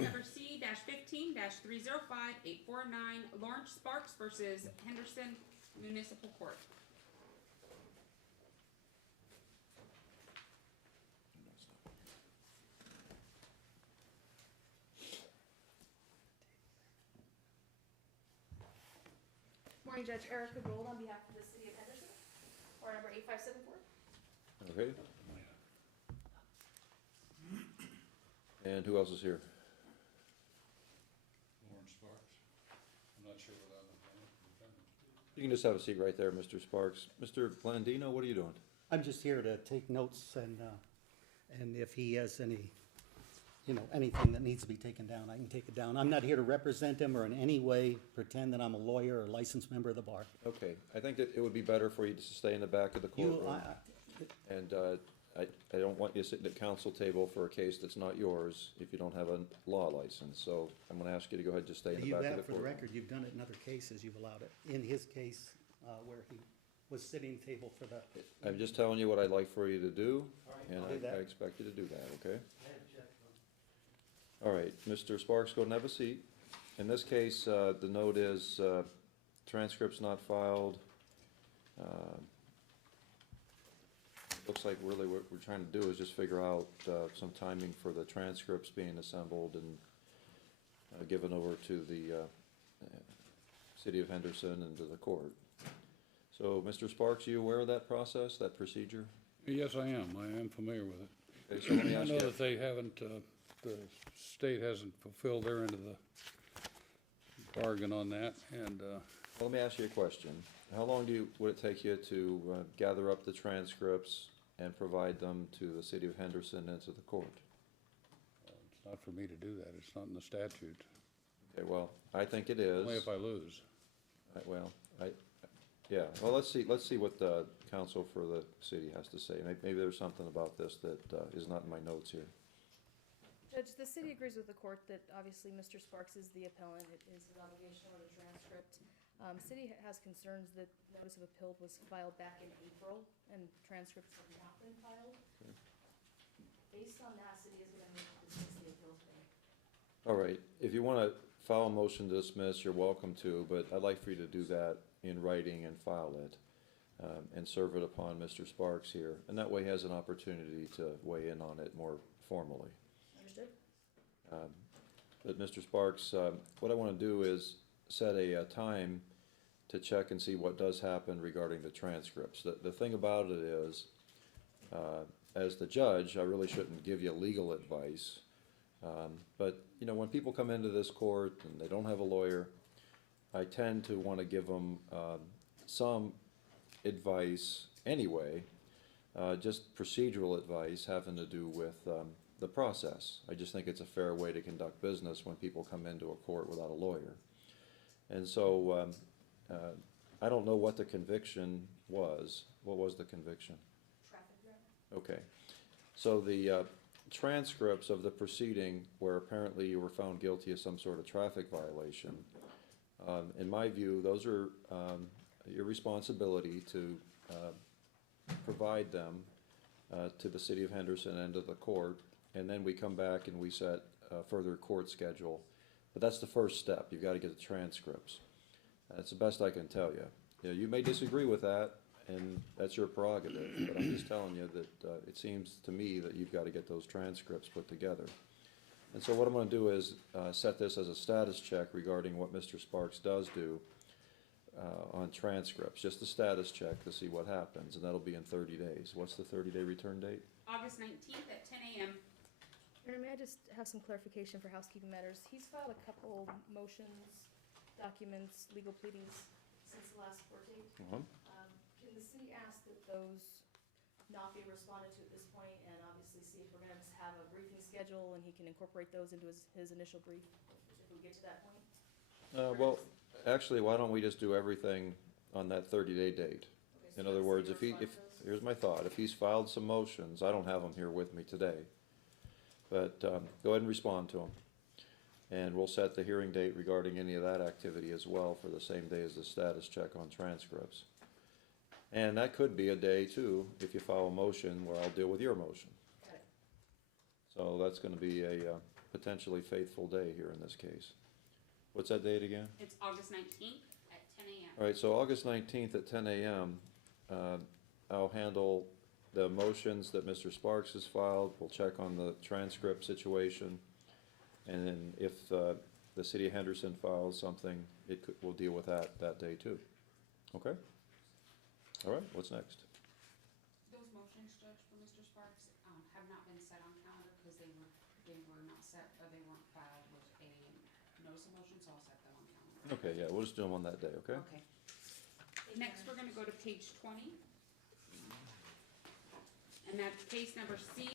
number C-15-305-849, Lawrence Sparks versus Henderson Municipal Court. Morning, Judge Erica Gold on behalf of the City of Henderson, or number 8574. Okay. And who else is here? Lawrence Sparks. I'm not sure what I'm defendant. You can just have a seat right there, Mr. Sparks. Mr. Blandino, what are you doing? I'm just here to take notes and if he has any, anything that needs to be taken down, I can take it down. I'm not here to represent him or in any way pretend that I'm a lawyer or licensed member of the bar. Okay, I think that it would be better for you to stay in the back of the courtroom. And I don't want you to sit at the council table for a case that's not yours if you don't have a law license. So I'm gonna ask you to go ahead and just stay in the You back of the have, for the courtroom. record, you've done it in other cases, you've allowed it. In his case, where he was sitting table for the. I'm just telling you what I'd like for you to do, and I'll do I that. expect you to do that, okay? All right, Mr. Sparks, go and have a seat. In this case, the note is, transcript's not filed. Looks like really what we're trying to do is just figure out, some timing for the transcripts being assembled and, given over to the, City of Henderson and to the court. So, Mr. Sparks, you aware of that process, that procedure? Yes, I am. I am familiar with it. Okay, so let me I ask know you, that they haven't, the state hasn't fulfilled their end of the bargain on that, and, let me ask you a question. How long would it take you to, gather up the transcripts and provide them to the City of Henderson and to the court? it's not for me to do that. It's not in the statute. Okay, well, I think it is. Only if I lose. Yeah, well, let's see what the counsel for the city has to say. Maybe there's something about this that is not in my notes here. Judge, the city agrees with the court that obviously Mr. Sparks is the appellant. It is an obligation of the transcript. City has concerns that notice of appeal was filed back in April and transcripts have not been filed. Okay. Based on that, city is going to move to dismiss the appeal today. All right, if you want to file a motion to dismiss, you're welcome to, but I'd like for you to do that in writing and file it, and serve it upon Mr. Sparks here. And that way he has an opportunity to weigh in on it more formally. Understood? But Mr. Sparks, what I want to do is set a time to check and see what does happen regarding the transcripts. The thing about it is, as the judge, I really shouldn't give you legal advice. But, when people come into this court and they don't have a lawyer, I tend to want to give them some advice anyway, just procedural advice having to do with the process. I just think it's a fair way to conduct business when people come into a court without a lawyer. And so I don't know what the conviction was. What was the conviction? Traffic driver. Okay. So the transcripts of the proceeding where apparently you were found guilty of some sort of traffic violation, in my view, those are your responsibility to provide them to the City of Henderson and to the court, and then we come back and we set a further court schedule. But that's the first step. You've got to get the transcripts. That's the best I can tell you. You may disagree with that, and that's your prerogative, but I'm just telling you that it seems to me that you've got to get those transcripts put together. And so what I'm going to do is set this as a status check regarding what Mr. Sparks does do on transcripts, just a status check to see what happens, and that'll be in 30 days. What's the 30-day return date? August 19th at 10 a.m. Your Honor, may I just have some clarification for housekeeping matters? He's filed a couple motions, documents, legal pleadings since the last court date. Can the city ask that those not be responded to at this point, and obviously see if we're going to have a briefing schedule and he can incorporate those into his initial brief if we get to that point? Well, actually, why don't we just do everything on that 30-day date? Okay, so In you other want words, the city if to respond to those? here's my thought, if he's filed some motions, I don't have them here with me today, but go ahead and respond to them. And we'll set the hearing date regarding any of that activity as well for the same day as the status check on transcripts. And that could be a day too, if you file a motion where I'll deal with your motion. Got it. So that's gonna be a potentially faithful day here in this case. What's that date again? It's August 19th at 10 a.m. All right, so August 19th at 10 a.m., I'll handle the motions that Mr. Sparks has filed. We'll check on the transcript situation. And then if the city of Henderson files something, we'll deal with that day too. Okay? All right, what's next? Those motions, Judge, for Mr. Sparks, have not been set on calendar because they were not set, or they weren't filed with a notice of motion, so I'll set them on calendar. Okay, yeah, we'll just do them on that day, okay? Okay. Next, we're gonna go to page 20. And that's case number C